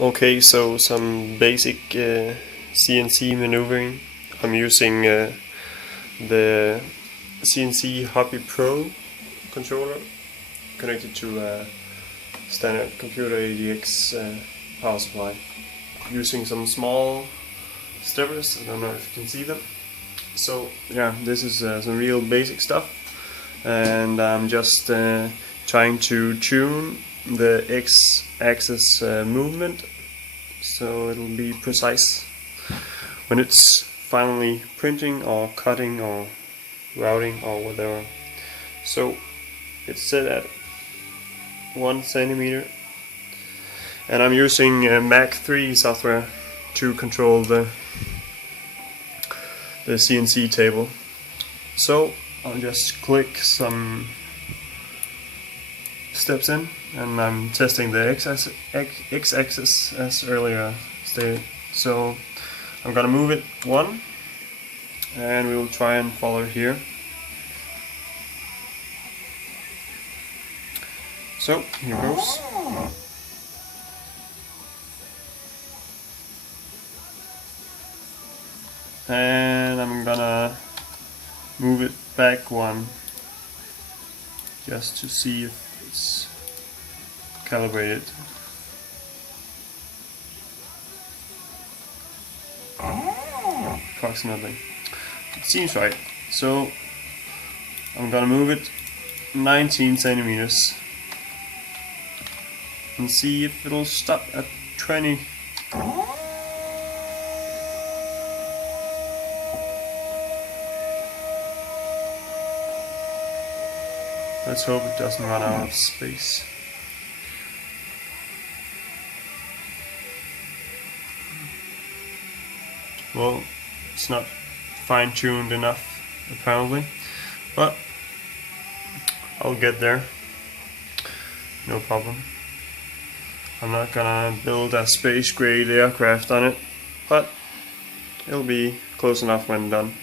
Okay, so some basic CNC maneuvering. I'm using the CNC Hobby Pro controller connected to a standard computer ADX power supply. Using some small steppers, I don't know if you can see them. So yeah, this is some real basic stuff, and I'm just trying to tune the X-axis movement so it'll be precise when it's finally printing or cutting or routing or whatever. So it's set at 1 centimeter, and I'm using Mach 3 software to control the CNC table. So I'll just click some steps in, and I'm testing the X-axis as earlier stated. So I'm gonna move it 1, and we will try and follow it here. So here goes. And I'm gonna move it back 1 just to see if it's calibrated. Approximately. It seems right. So I'm gonna move it 19 centimeters and see if it'll stop at 20. Let's hope it doesn't run out of space. Well, it's not fine-tuned enough apparently, but I'll get there, no problem. I'm not gonna build a space-grade aircraft on it, but it'll be close enough when done.